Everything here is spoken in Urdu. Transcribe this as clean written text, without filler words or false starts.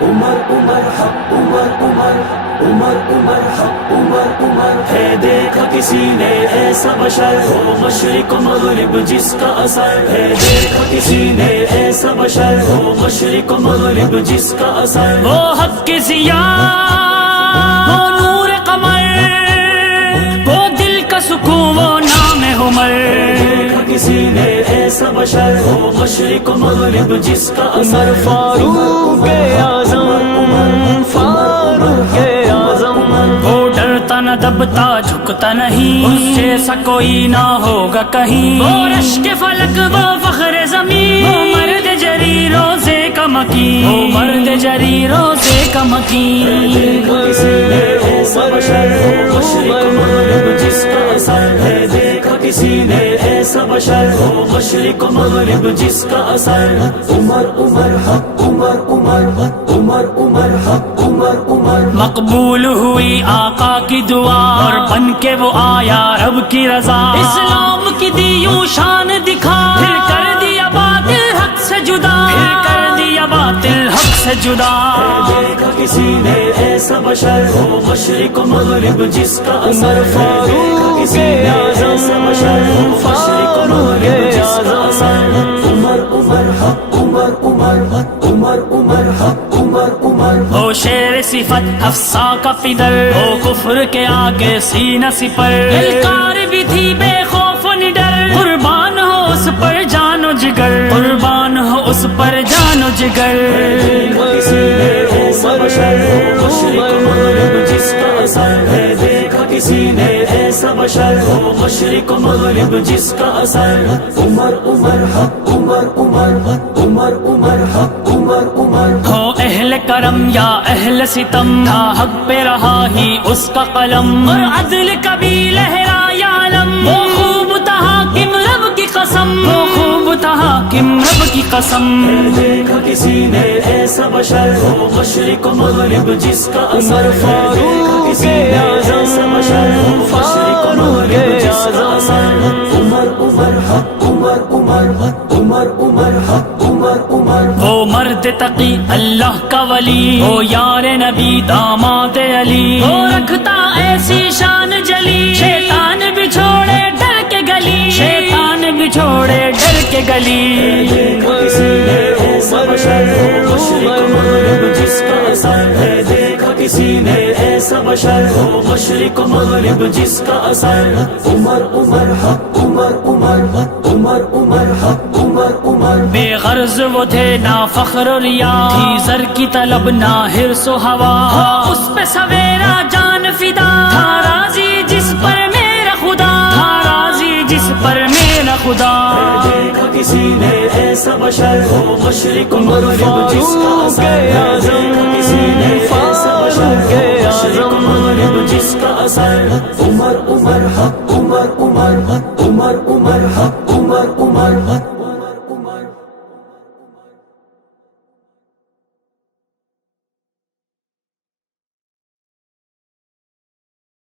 عمر عمر حق عمر عمر عمر عمر حق عمر عمر ہے دیکھا کسی نے ایسا بشر ہو مشرق و مغرب جس کا اثر ہے دیکھا کسی نے ایسا بشر ہو مشرق و مغرب جس کا اثر وہ حق کی ضیاء وہ نور قمر وہ دل کا سکون وہ نام عمر کسی نے ایسا بشر ہو مشرق و مغرب جس کا اثر فاروق اعظم فاروق اعظم وہ ڈرتا نہ دبتا جھکتا نہیں اس جیسا کوئی نہ ہوگا کہیں وہ رشک فلک وہ فخر زمین وہ مرد جری روزے کا مکین وہ مرد جری روزے کا مکین کسی نے ایسا بشر ہو مشرق و مغرب جس کا اثر ہے دیکھا کسی نے ایسا بشر ہو مشرق و مغرب جس کا اثر عمر عمر حق عمر عمر عمر عمر حق عمر عمر مقبول ہوئی آقا کی دعا اور بن کے وہ آیا رب کی رضا اسلام کی دی یوں شان دکھا پھر کر دیا باطل حق سے جدا پھر کر دیا باطل حق سے جدا دیکھا کسی نے ایسا بشر ہو مشرق و مغرب جس کا اثر فاروق اعظم مشرق و مغرب جس کا اثر عمر عمر حق عمر عمر عمر عمر حق عمر عمر ہو شیر صفت حفصہ کا فدر ہو کفر کے آگے سینہ سپر دلکار بھی تھی بے خوف و نڈر قربان ہو اس پر جان و جگر قربان ہو اس پر جان و جگر کسی نے ایسا بشر ہو مشرق و مغرب جس کا اثر ہے دیکھا کسی نے ایسا بشر ہو مشرق و مغرب جس کا اثر عمر عمر حق عمر عمر عمر عمر حق عمر عمر ہو اہل کرم یا اہل ستم تھا حق پہ رہا ہی اس کا قلم اور عدل کبھی لہرایا علم وہ خوب تھا حاکم رب کی قسم وہ خوب تھا حاکم رب کی قسم دیکھا کسی نے ایسا بشر ہو مشرق و مغرب جس کا اثر فاروق اعظم مشرق و مغرب جس کا اثر عمر عمر حق عمر عمر عمر عمر حق عمر عمر وہ مرد تقی اللہ کا ولی وہ یار نبی داماد علی وہ رکھتا ایسی شان جلی شیطان بچھوڑے ڈر کے گلی شیطان بچھوڑے ڈر کے گلی کسی نے ایسا بشر ہو مشرق و مغرب جس کا اثر ہے دیکھا کسی نے ایسا بشر ہو مشرق و مغرب جس کا اثر عمر عمر حق عمر عمر عمر عمر حق عمر عمر بے غرض وہ تھے نہ فخر و ریا تھی زر کی طلب نہ حرص و ہوا اس پہ سویرا جان فدا تھا راضی جس پر میرا خدا تھا راضی جس پر میرا خدا دیکھا کسی نے ایسا بشر ہو مشرق و مغرب جس کا اثر دیکھا کسی نے ایسا بشر ہو مشرق و مغرب جس کا اثر عمر عمر حق عمر عمر عمر عمر حق عمر عمر